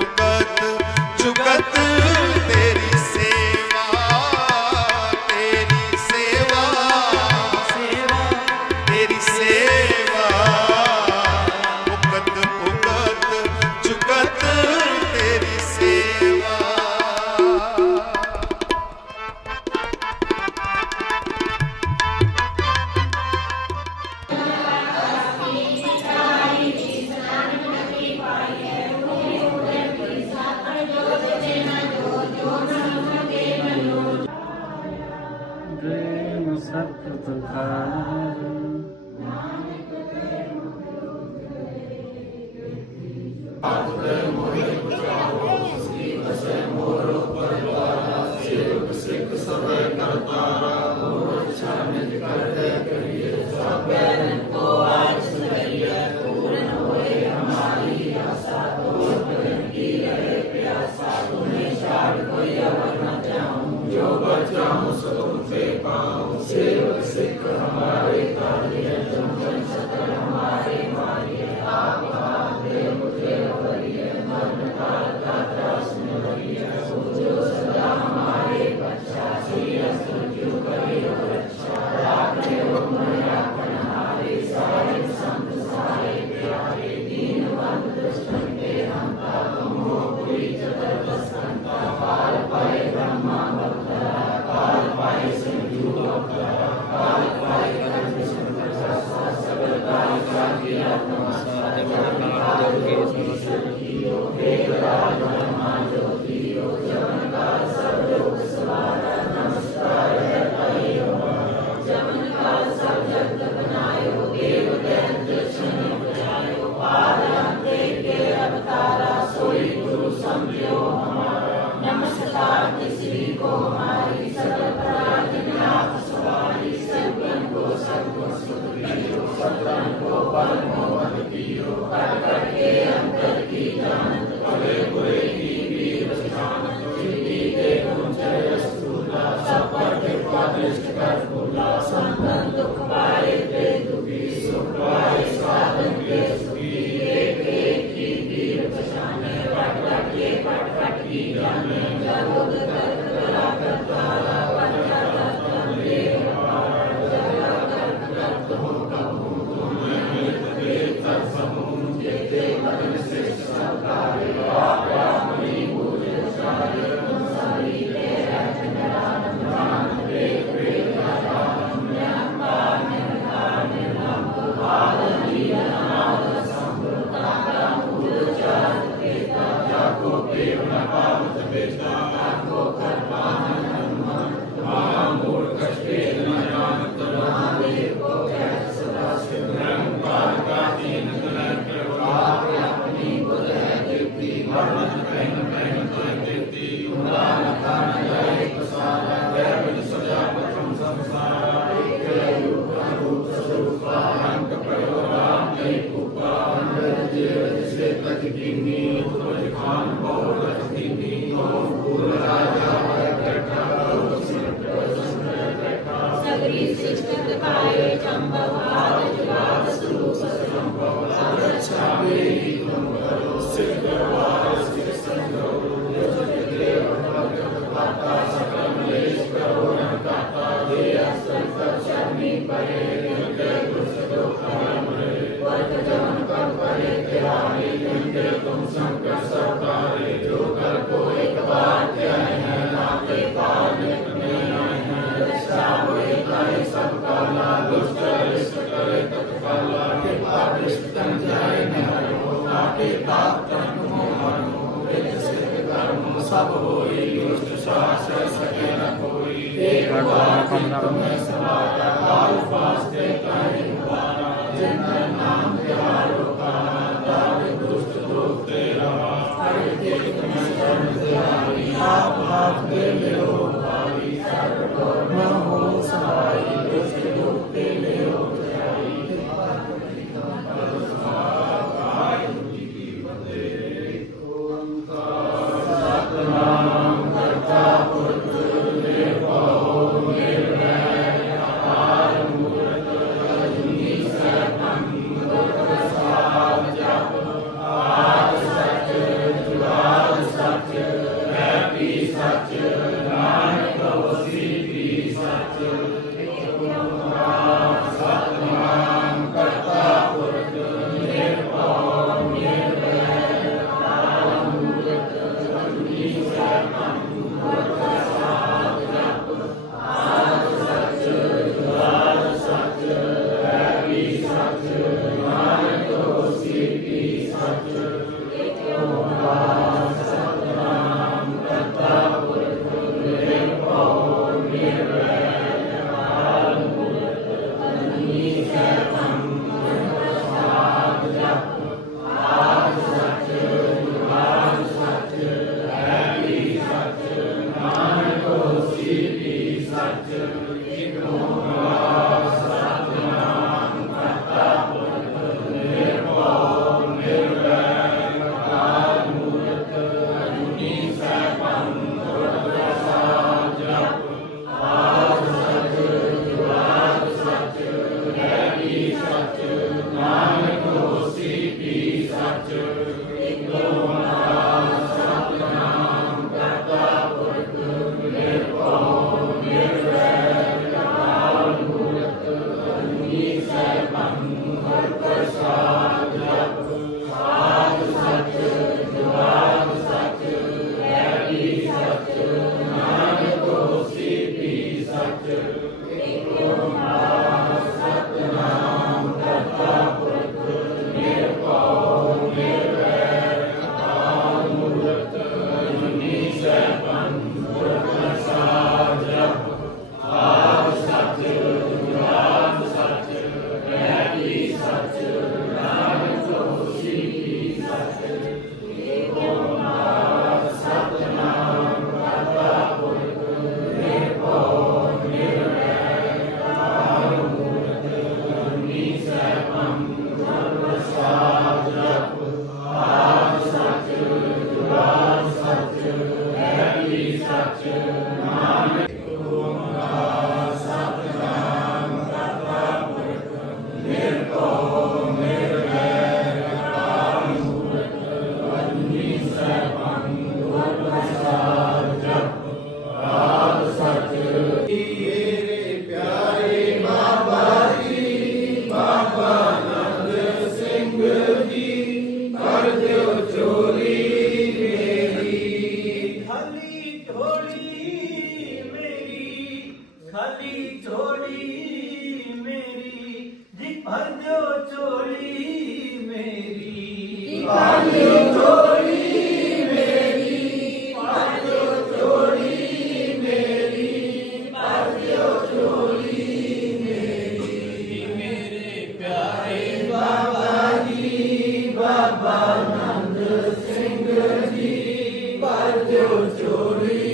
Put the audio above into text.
Oh, no. ਸਤ ਪ੍ਰਕਾਰ ਨਾਨਕ ਤੇ ਮੁਖ ਰੋਗ ਆਪਰੇ ਮੋਹਿ ਬਚਾਓ ਸ੍ਰੀ ਅਸੇ ਮੋਰੋ ਪਰਵਾਰਾ ਸੇਵਕ ਸਿੱਖ ਸਭੇ ਸਗਰੀ नित्य तुम संकट सब तारे जो कर को एक बार त्याय है नाते पार में आए हैं रक्षा हुए तारे सब काला दुष्ट रिष्ट करे तत्काला के पार रिष्ट तन जाए न हर हो नाते पाप तन हो मन हो विदिष्ट कर्म सब होए दुष्ट श्वास सके न कोई एक बार तुम तुम्हें समाया काल फास्ते कहीं द्वारा जिन नाम प्यार Amen. Father. ਮੇਰੇ